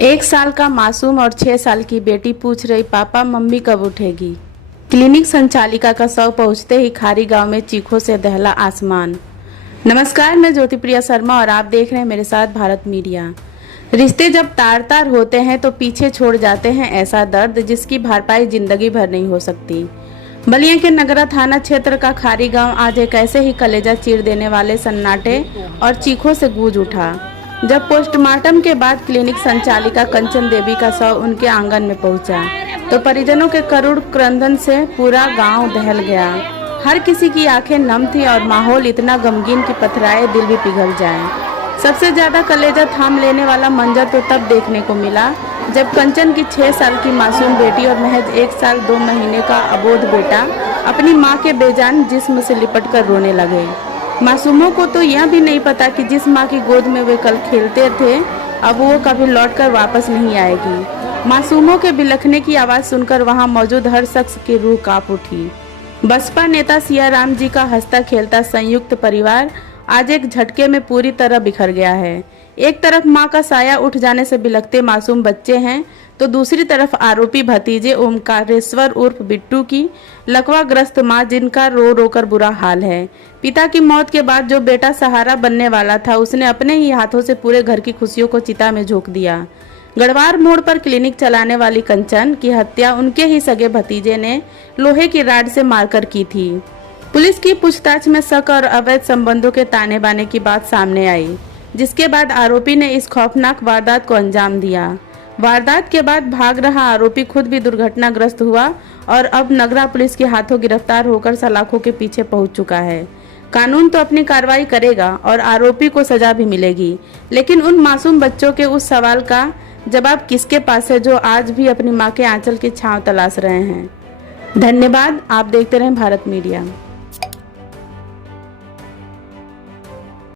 1 साल का मासूम और 6 साल की बेटी पूछ रही, पापा मम्मी कब उठेगी। क्लिनिक संचालिका का शव पहुंचते ही खारी गांव में चीखों से दहला आसमान। नमस्कार, मैं ज्योतिप्रिया शर्मा और आप देख रहे हैं मेरे साथ भारत मीडिया। रिश्ते जब तार तार होते हैं तो पीछे छोड़ जाते हैं ऐसा दर्द जिसकी भरपाई जिंदगी भर नहीं हो सकती। बलिया के नगरा थाना क्षेत्र का खारी गांव आज एक ऐसे ही कलेजा चीर देने वाले सन्नाटे और चीखों से गूंज उठा जब पोस्टमार्टम के बाद क्लिनिक संचालिका कंचन देवी का शव उनके आंगन में पहुंचा तो परिजनों के करुण क्रंदन से पूरा गांव दहल गया। हर किसी की आंखें नम थी और माहौल इतना गमगीन कि पथराए दिल भी पिघल जाए। सबसे ज्यादा कलेजा थाम लेने वाला मंजर तो तब देखने को मिला जब कंचन की 6 साल की मासूम बेटी और महज 1 साल 2 महीने का अबोध बेटा अपनी मां के बेजान जिस्म से लिपट कर रोने लगे। मासूमों को तो यह भी नहीं पता कि जिस मां की गोद में वे कल खेलते थे अब वो कभी लौटकर वापस नहीं आएगी। मासूमों के बिलखने की आवाज सुनकर वहां मौजूद हर शख्स की रूह कांप उठी। बसपा नेता सियाराम जी का हंसता खेलता संयुक्त परिवार आज एक झटके में पूरी तरह बिखर गया है। एक तरफ मां का साया उठ जाने से बिलखते मासूम बच्चे हैं तो दूसरी तरफ आरोपी भतीजे ओमकारेश्वर उर्फ बिट्टू की लकवाग्रस्त मां जिनका रो रो कर बुरा हाल है। पिता की मौत के बाद जो बेटा सहारा बनने वाला था उसने अपने ही हाथों से पूरे घर की खुशियों को चिता में झोंक दिया। गढ़वार मोड़ पर क्लिनिक चलाने वाली कंचन की हत्या उनके ही सगे भतीजे ने लोहे की राड से मारकर की थी। पुलिस की पूछताछ में शक और अवैध संबंधों के ताने बाने की बात सामने आई, जिसके बाद आरोपी ने इस खौफनाक वारदात को अंजाम दिया। वारदात के बाद भाग रहा आरोपी खुद भी दुर्घटनाग्रस्त हुआ और अब नगरा पुलिस के हाथों गिरफ्तार होकर सलाखों के पीछे पहुंच चुका है। कानून तो अपनी कार्रवाई करेगा और आरोपी को सजा भी मिलेगी, लेकिन उन मासूम बच्चों के उस सवाल का जवाब किसके पास है जो आज भी अपनी मां के आंचल की छांव तलाश रहे हैं। धन्यवाद। आप देखते रहें भारत मीडिया।